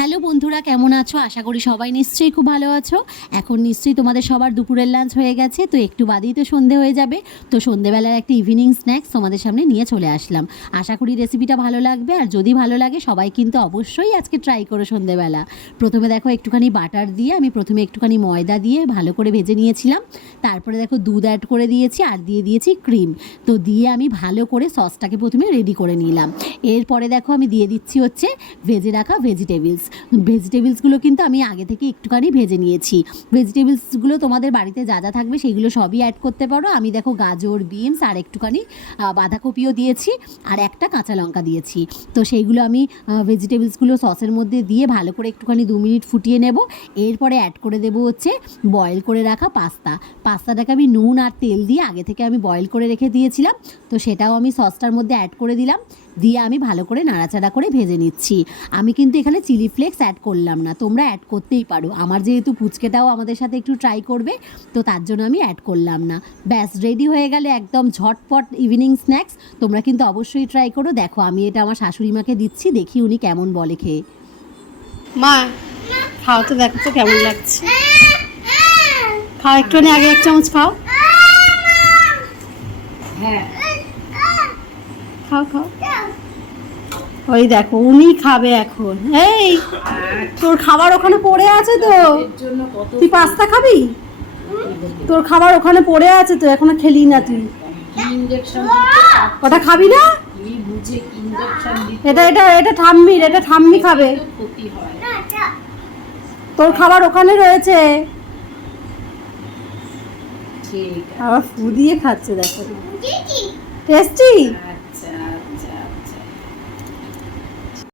Hello বন্ধুরা, কেমন আছো? আশা করি সবাই নিশ্চয়ই খুব ভালো আছো। এখন নিশ্চয়ই তোমাদের সবার দুপুরের লাঞ্চ হয়ে গেছে, তো একটু বাদেই তো সন্ধে হয়ে যাবে। তো সন্ধেবেলার একটা ইভিনিং স্ন্যাক্স তোমাদের সামনে নিয়ে চলে আসলাম। আশা করি রেসিপিটা ভালো লাগবে, আর যদি ভালো লাগে সবাই কিন্তু অবশ্যই আজকে ট্রাই করো সন্ধেবেলা। প্রথমে দেখো একটুখানি বাটার দিয়ে আমি প্রথমে একটুখানি ময়দা দিয়ে ভালো করে ভেজে নিয়েছিলাম। তারপরে দেখো দুধ অ্যাড করে দিয়েছি আর দিয়ে দিয়েছি ক্রিম। তো দিয়ে আমি ভালো করে সসটাকে প্রথমে রেডি করে নিলাম। এরপরে দেখো আমি দিয়ে দিচ্ছি হচ্ছে ভেজে রাখা ভেজিটেবলসগুলো কিন্তু আমি আগে থেকে একটুখানি ভেজে নিয়েছি। ভেজিটেবলসগুলো তোমাদের বাড়িতে যা যা থাকবে সেইগুলো সবই অ্যাড করতে পারো। আমি দেখো গাজর, বিনস আর একটুখানি বাঁধাকপিও দিয়েছি আর একটা কাঁচা লঙ্কা দিয়েছি। তো সেইগুলো আমি ভেজিটেবলসগুলো সসের মধ্যে দিয়ে ভালো করে একটুখানি 2 মিনিট ফুটিয়ে নেব। এরপরে অ্যাড করে দেবো হচ্ছে বয়েল করে রাখা পাস্তাটাকে আমি নুন আর তেল দিয়ে আগে থেকে আমি বয়েল করে রেখে দিয়েছিলাম। তো সেটাও আমি সসটার মধ্যে অ্যাড করে দিলাম, দিয়ে আমি ভালো করে নাড়াচাড়া করে ভেজে নিচ্ছি। আমি কিন্তু এখানে চিলি ফ্লেক্স অ্যাড করলাম না, তোমরা অ্যাড করতেই পারো। আমার যেহেতু পুচকেটাও আমাদের সাথে একটু ট্রাই করবে, তো তার জন্য আমি অ্যাড করলাম না। ব্যাস রেডি হয়ে গেলে একদম ঝটপট ইভিনিং স্ন্যাক্স। তোমরা কিন্তু অবশ্যই ট্রাই করো। দেখো আমি এটা আমার শাশুড়ি মাকে দিচ্ছি, দেখি উনি কেমন বলে খেয়ে। মা খাও তো, দেখো তো কেমন লাগছে। খাও একটুখানি, আগে এক চামচ খাও। হ্যাঁ খাও খাও। ওই দেখো উনি খাবে এখন। এই তোর খাবার ওখানে পড়ে আছে তো, তুই পাস্তা খাবি? তোর খাবার ওখানে পড়ে আছে তো, এখনো খেলি না তুই। ওটা খাবি না? এটা এটা এটা ঠাম্মির, এটা ঠাম্মি খাবে। তোর খাবার ওখানে রয়েছে। আবার ফু দিয়ে খাচ্ছে, দেখো টেস্টি।